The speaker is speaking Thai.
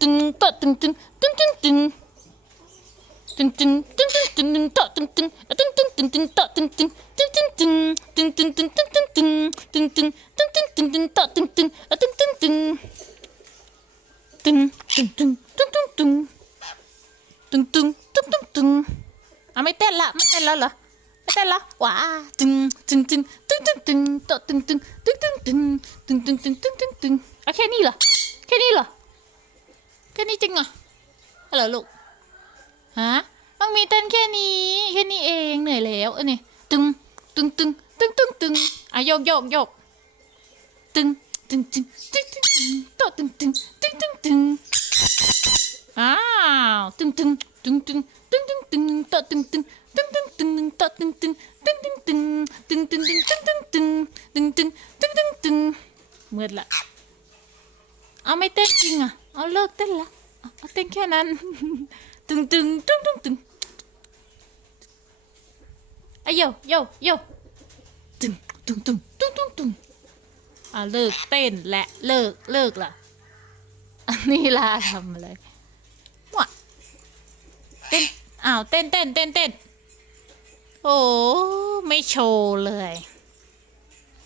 ตึงตะตึงตึงตึงตึงตึงตึงตึงตึงตึงตึงตึงตะตึงตึงตึงตึงตึงตึงตะตึงตึงตึงตึงตึงตึงตึงตึงตึงตึงตึงตึงตึงตึงตึงตึงตึงตะตึงตึงตึงตึงตึงตึงตึงตึงตึงตึงตึงตึงตึงตึงตึงตึงอะไม่เต้นละไม่เต้นแล้วเหรอไม่เต้นแล้วว้าตึงตึงตึงตึงตึงตึงตะตึงตึงตึงตึงตึงตึงตึงตึงตึงตึงตึงอะแค่นี้เหรอแค่นี้เหรอ ค่นี้จริงเหรออะไรลูกฮะต้องมีเต้นแค่นี้ แค่นี้เองเหนื่อยแล้วเอันนี้ตึงตึงตึงตึงตึงตึงอะโยกโยกโยกตึงตึงตึงตึงตึงตึงตะตึงตึงตึงตึงตึงอ้าวตึงตึงตึงตึงตึงตึงตึงโตะตึงตึงตึงตึงตึงโตะตึงตึงตึงตึงตึงตึงตึงตึงตึงตึงตึงตึงตึงตึงตึงมืดละเอาไม่เต้นจริงอะ เอาเลิกเต้นละเอาเต้นแค่นั้น ตึงตึงตึงตึงตึงไอะโยโยโยตึงตึงตึงตึงตึงตึงอะเลิกเต้นและเลิกเลิกละอันนี้ลาทำอะไรวะเต้นอ้าวเต้นเต้นเต้นเต้นโอ้ไม่โชว์เลย